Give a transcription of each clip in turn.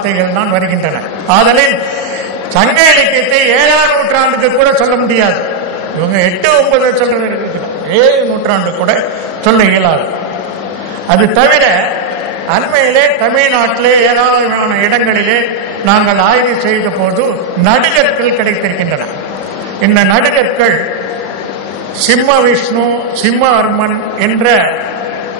வார்த்தைகள் தான் வருகின்றன. ஆதலில் சங்க இலக்கியத்தை ஏழாம் நூற்றாண்டுக்கு கூட சொல்ல முடியாது. இவங்க எட்டு ஒன்பது சொல்றது ஏழு நூற்றாண்டு கூட சொல்ல இயலாது. அது தவிர அண்மையிலே தமிழ்நாட்டிலே ஏராளமான இடங்களிலே நாங்கள் ஆய்வு செய்த போது நடுகற்கள் கிடைத்திருக்கின்றன. இந்த நடுகற்கள் சிம்ம விஷ்ணு சிம்மவர்மன் என்ற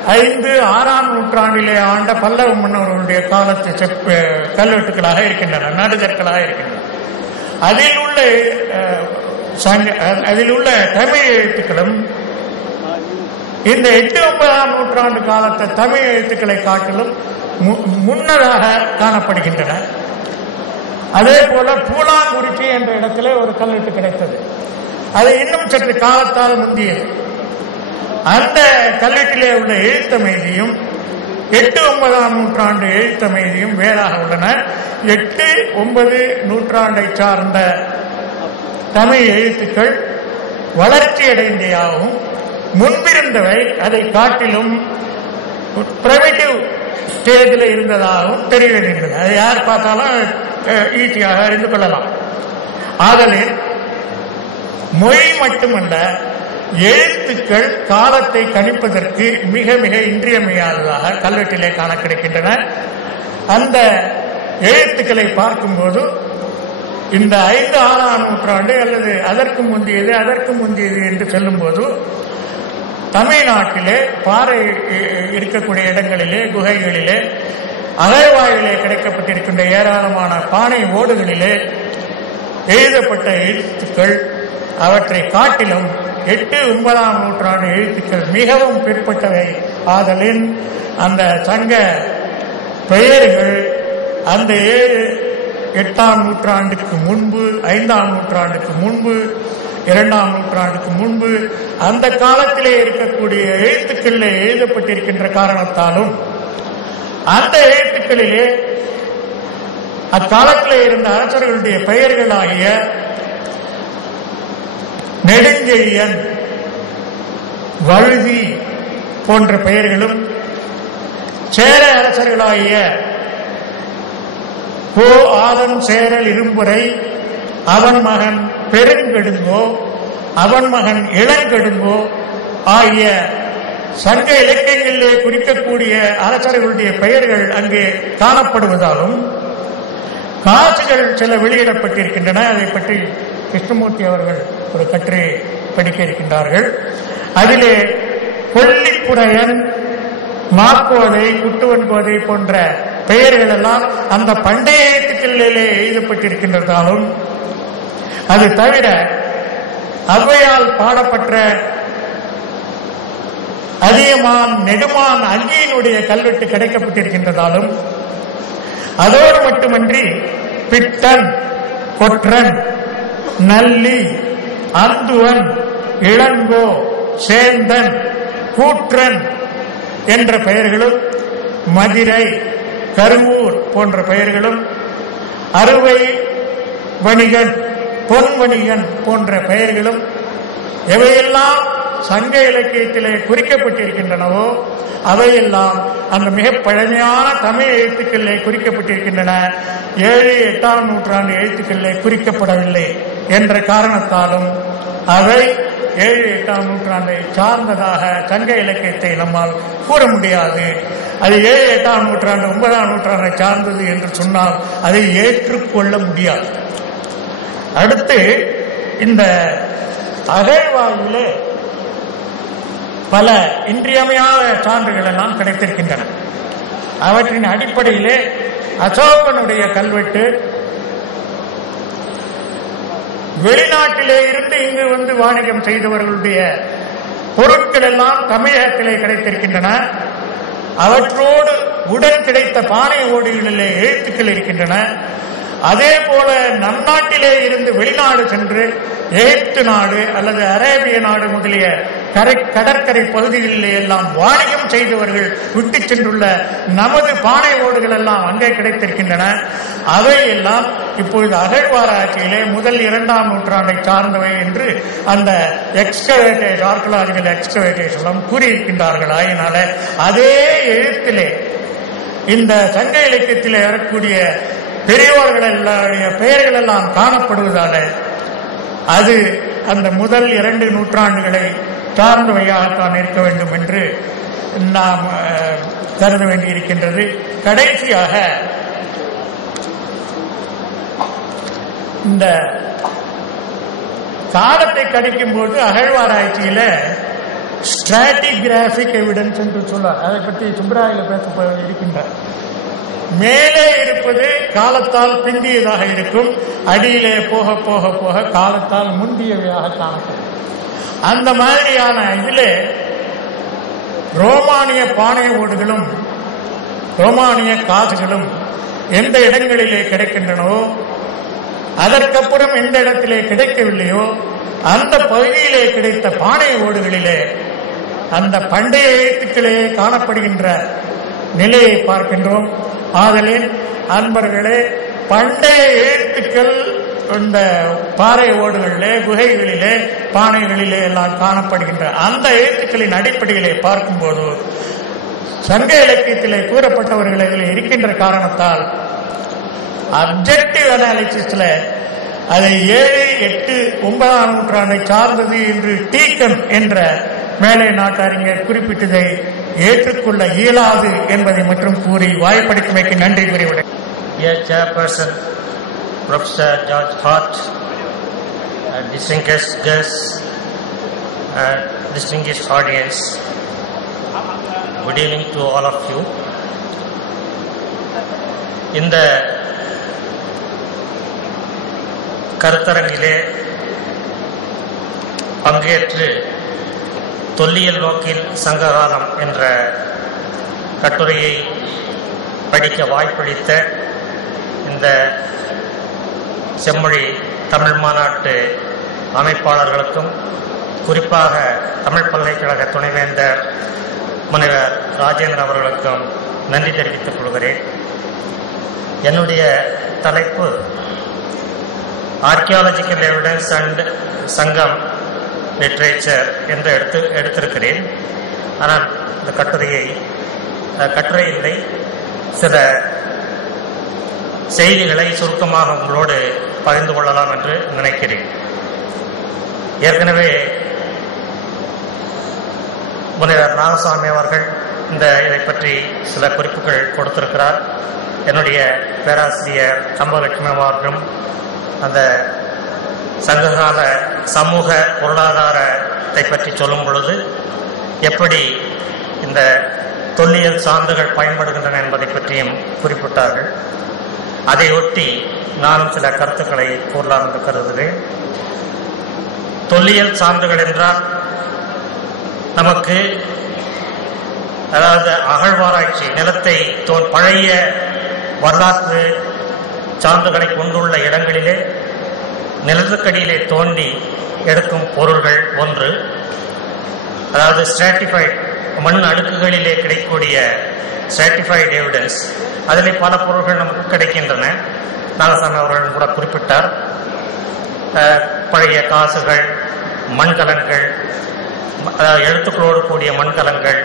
ஐந்து ஆறாம் நூற்றாண்டிலே ஆண்ட பல்லவ மன்னர்களுடைய காலத்து செப்பு கல்வெட்டுகளாக இருக்கின்றன நடுகற்களாக இருக்கின்றன. அதில் உள்ள சங்க- அதில் உள்ள தமிழ் எழுத்துக்களும் இந்த எட்டு ஒன்பதாம் நூற்றாண்டு காலத்து தமிழ் எழுத்துக்களை காட்டிலும் மு- முன்னதாக காணப்படுகின்றன. அதே போல பூலாங்குறிச்சி என்ற இடத்திலே ஒரு கல்வெட்டு கிடைத்தது. அது இன்னும் சற்று காலத்தால் முந்தியது. அந்த கல்வெட்டிலே உள்ள எழுத்தமைதியும் எட்டு ஒன்பதாம் நூற்றாண்டு எழுத்தமைதியும் வேறாக உள்ளன. எட்டு ஒன்பது நூற்றாண்டை சார்ந்த தமிழ் எழுத்துக்கள் வளர்ச்சியடைந்தையாகவும் முன்பிருந்தவை அதை காட்டிலும் பிரைவேட்டிவ் ஸ்டேஜில் இருந்ததாகவும் தெரிய வருகிறது யார் பார்த்தாலும் ஈஸியாக அறிந்து கொள்ளலாம். ஆதலில் மொழி மட்டுமல்ல எழுத்துக்கள் காலத்தை கணிப்பதற்கு மிக மிக இன்றியமையாததாக கல்வெட்டிலே காண கிடைக்கின்றன அந்த எழுத்துக்களை பார்க்கும்போது இந்த ஐந்து ஆறாம் நூற்றாண்டு அல்லது அதற்கு முந்தியது அதற்கு முந்தியது என்று சொல்லும்போது தமிழ்நாட்டிலே பாறை இருக்கக்கூடிய இடங்களிலே குகைகளிலே அகழ்வாயிலே கிடைக்கப்பட்டிருக்கின்ற ஏராளமான பானை ஓடுகளிலே எழுதப்பட்ட எழுத்துக்கள் அவற்றை காட்டிலும் எட்டு ஒன்பதாம் நூற்றாண்டு எழுத்துக்கள் மிகவும் பிற்பட்டவை. ஆதலின் அந்த சங்க பெயர்கள் அந்த ஏழு எட்டாம் நூற்றாண்டுக்கு முன்பு ஐந்தாம் நூற்றாண்டுக்கு முன்பு இரண்டாம் நூற்றாண்டுக்கு முன்பு அந்த காலத்திலே இருக்கக்கூடிய எழுத்துக்களில் எழுதப்பட்டிருக்கின்ற காரணத்தாலும் அந்த எழுத்துக்களிலே அக்காலத்திலே இருந்த அரசர்களுடைய பெயர்களாகிய நெடுஞ்செழியன் வழுதி போன்ற பெயர்களும் சேர அரசர்களாகிய கோ ஆதம் சேரல் இரும்புரை அவன் மகன் பெருங்கெடுங்கோ அவன் மகன் இளங்கெடுங்கோ ஆகிய சங்க இலக்கியங்களிலே குறிக்கக்கூடிய அரசர்களுடைய பெயர்கள் அங்கே காணப்படுவதாலும் காட்சிகள் சில வெளியிடப்பட்டிருக்கின்றன. அதை பற்றி கிருஷ்ணமூர்த்தி அவர்கள் ஒரு கட்டுரை படிக்க இருக்கின்றார்கள். அதிலே கொல்லிப்புடையன் மாக்கோதை குட்டுவன் கோதை போன்ற பெயர்கள் எல்லாம் அந்த பண்டைய எழுத்துக்களிலே எழுதப்பட்டிருக்கின்றதாலும் அது தவிர ஔவையால் பாடப்பட்ட அதியமான் நெடுமான் அங்கியினுடைய கல்வெட்டு கிடைக்கப்பட்டிருக்கின்றதாலும் அதோடு மட்டுமன்றி பிட்டன் கொற்றன் நல்லி அந்துவன் இளங்கோ சேந்தன் கூற்றன் என்ற பெயர்களும் மதிரை கருவூர் போன்ற பெயர்களும் அறுவை வணிகன் பொன் வணிகன் போன்ற பெயர்களும் எவையெல்லாம் சங்க இலக்கியத்திலே குறிக்கப்பட்டிருக்கின்றனவோ அவையெல்லாம் அந்த மிக பழமையான தமிழ் எழுத்துக்களிலே குறிக்கப்பட்டிருக்கின்றன. ஏழு எட்டாம் நூற்றாண்டு எழுத்துக்களிலே குறிக்கப்படவில்லை என்ற காரணத்தாலும் அவை ஏழு எட்டாம் நூற்றாண்டை சார்ந்ததாக சங்க இலக்கியத்தை நம்மால் கூற முடியாது. அது ஏழு எட்டாம் நூற்றாண்டு ஒன்பதாம் நூற்றாண்டை சார்ந்தது என்று சொன்னால் அதை ஏற்றுக்கொள்ள முடியாது. அடுத்து இந்த அகழ்வாயிலே பல இன்றியமையாத சான்றுகள் எல்லாம் கிடைத்திருக்கின்றன. அவற்றின் அடிப்படையிலே அசோகனுடைய கல்வெட்டு வெளிநாட்டிலே இருந்து இங்கு வந்து வாணிகம் செய்தவர்களுடைய பொருட்கள் எல்லாம் தமிழகத்திலே கிடைத்திருக்கின்றன. அவற்றோடு உடன் கிடைத்த பானை ஓடுகளிலே எழுத்துக்கள் இருக்கின்றன. அதே போல நம் நாட்டிலே இருந்து வெளிநாடு சென்று எகிப்து நாடு அல்லது அரேபிய நாடு முதலிய கரை கடற்கரை பகுதிகளிலே எல்லாம் வாணிகம் செய்தவர்கள் விட்டு சென்றுள்ள நமது பானை ஓடுகள் எல்லாம் அங்கே கிடைத்திருக்கின்றன. அவை எல்லாம் இப்பொழுது அகழ்வாராய்ச்சியிலே முதல் இரண்டாம் நூற்றாண்டை சார்ந்தவை என்று அந்த எக்ஸ்கவேட்டேஸ் ஆர்கலாஜிக்கல் எக்ஸ்கவேட்டேஸ் எல்லாம் கூறியிருக்கின்றார்கள். ஆயினால அதே எழுத்திலே இந்த சங்க இலக்கியத்தில் வரக்கூடிய பெரியோர்களுடைய பெயர்கள் எல்லாம் காணப்படுவதால அது அந்த முதல் இரண்டு நூற்றாண்டுகளை சார்ந்தவையாகத்தான் இருக்க வேண்டும் என்று நாம் கருத வேண்டியிருக்கின்றது. கடைசியாக இந்த காலத்தை கணிக்கும் போது அகழ்வாராய்ச்சியில ஸ்ட்ராட்டிகிராபிக் எவிடன்ஸ் என்று சொல்வார் அதை பற்றி சுப்ராயில பேச இருக்கின்றார். மேலே இருப்பது காலத்தால் பிந்தியதாக இருக்கும். அடியிலே போக போக போக காலத்தால் முந்தியவையாக காணப்படும் அந்த மாதிரியான இதிலே ரோமானிய பானை ஓடுகளும் ரோமானிய காசுகளும் எந்த இடங்களிலே கிடைக்கின்றனவோ அதற்கப்புறம் எந்த இடத்திலே கிடைக்கவில்லையோ அந்த பகுதியிலே கிடைத்த பானை ஓடுகளிலே அந்த பண்டைய எழுத்துக்களே காணப்படுகின்ற நிலையை பார்க்கின்றோம். ஆதலின் அன்பர்களே பண்டைய எழுத்துக்கள் இந்த பாறை ஓடுகளிலே குகைகளிலே பானைகளிலே எல்லாம் காணப்படுகின்ற அந்த எழுத்துக்களின் அடிப்படையிலே பார்க்கும்போது சங்க இலக்கியத்திலே கூறப்பட்டவர்கள் இதில் இருக்கின்ற காரணத்தால் அப்ஜெக்டிவ் அனாலிசிஸ்ல அதை ஏழு எட்டு ஒன்பதாம் நூற்றாண்டை சார்ந்தது என்று டீக்கன் என்ற மேலை நாட்டறிஞர் குறிப்பிட்டதை ஏற்றுக்கொள்ள இயலாது என்பதை மட்டும் கூறி வாய்ப்பளித்தமைக்கு நன்றி கூறிவிட. Dear Chairperson, Professor George Hart, uh, distinguished guests, uh, distinguished audience, good evening to all of you. இந்த கருத்தரங்கிலே பங்கேற்று தொல்லியல் நோக்கில் சங்ககாலம் என்ற கட்டுரையை படிக்க வாய்ப்பளித்த இந்த செம்மொழி தமிழ் மாநாட்டு அமைப்பாளர்களுக்கும் குறிப்பாக தமிழ் பல்கலைக்கழக துணைவேந்தர் முனைவர் ராஜேந்திரன் அவர்களுக்கும் நன்றி தெரிவித்துக் கொள்கிறேன். என்னுடைய தலைப்பு archaeological evidence and Sangam literature என்று எடுத்து எடுத்திருக்கிறேன். ஆனால் இந்த கட்டுரையை கட்டுரை இல்லை. சில செய்திகளை சுருக்கமாக உங்களோடு பகிர்ந்து கொள்ளலாம் என்று நினைக்கிறேன். ஏற்கனவே முனைவர் நாகசாமி அவர்கள் இந்த இதை பற்றி சில குறிப்புகள் கொடுத்திருக்கிறார். என்னுடைய பேராசிரியர் கம்பலட்சுமி அவர்களும் அந்த சங்ககால சமூக பொருளாதாரத்தை பற்றி சொல்லும் பொழுது எப்படி இந்த தொல்லியல் சான்றுகள் பயன்படுகின்றன என்பதை பற்றியும் குறிப்பிட்டார்கள். அதை ஒட்டி நானும் சில கருத்துக்களை கூறலாம் என்று கருதுகிறேன். தொல்லியல் சான்றுகள் என்றால் நமக்கு அதாவது அகழ்வாராய்ச்சி நிலத்தை தோ- பழைய வரலாற்று சான்றுகளை கொண்டுள்ள இடங்களிலே நிலத்துக்கடியிலே தோண்டி எடுக்கும் பொருள்கள் ஒன்று. அதாவது ஸ்ட்ராட்டிஃபைட் மண் அடுக்குகளிலே கிடைக்கக்கூடிய ஸ்ட்ராட்டிஃபைட் எவிடன்ஸ் அதிலே பல பொருள்கள் நமக்கு கிடைக்கின்றன. நாகசாமி அவர்கள் கூட குறிப்பிட்டார். பழைய காசுகள் மண்கலன்கள் அதாவது எழுத்துக்களோடு கூடிய மண்கலன்கள்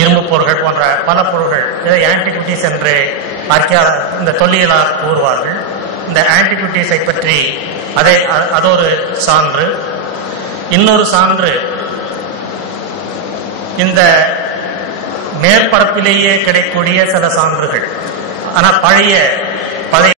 இரும்பு பொருள்கள் போன்ற பல பொருள்கள். இதை ஆன்டிக்விட்டிஸ் என்று ஆர்கியா இந்த தொல்லியலார் கூறுவார்கள். இந்த ஆன்டிக்விட்டிஸை பற்றி அதை அதொரு சான்று. இன்னொரு சான்று இந்த மேற்பரப்பிலேயே கிடைக்கக்கூடிய சில சான்றுகள். ஆனால் பழைய பழைய